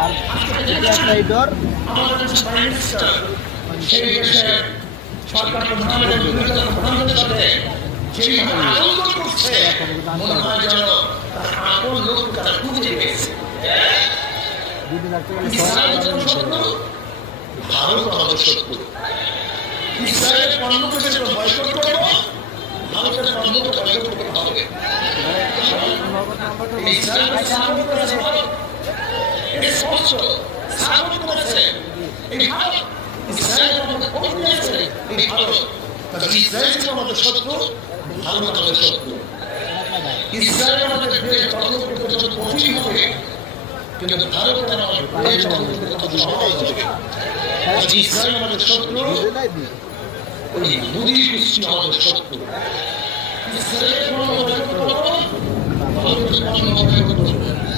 আর একটাই ডর সেই দেশের সরকার প্রধানের প্রধানদের সাথে যেভাবে আনন্দ করছে মনে হয় যেন তার আপন লোক তারা খুঁজে পেয়েছে। ইসরায়েল যেন শত্রু, ভারত আমাদের শত্রু। ইসরায়েলের পণ্যকে যেন বয়কট করবো, ভারতের পণ্যকে বয়কট করতে হবে। ইসরায়েলের সাপোর্ট করেছে ভারত, এটা স্পষ্ট সাপোর্ট করেছে এই ভারত। ইসরায়েল আমাদের ভোট দিয়েছে এই ভারত। ইসরায়েল ছিল আমাদের শত্রু, ভারত আমাদের শত্রু। ইসরায়েল আমাদের দেশ দখল করতে যত কঠিন হবে, কিন্তু ভারতের আমাদের দেশ দখল করতে তত সহজ হবে। ইসরায়েল আমাদের শত্রু, ওই মোদী গোষ্ঠী আমাদের শত্রু। ইসরায়েলের পণ্য বয়কট করবো, ভারতের পণ্য বয়কট করবো।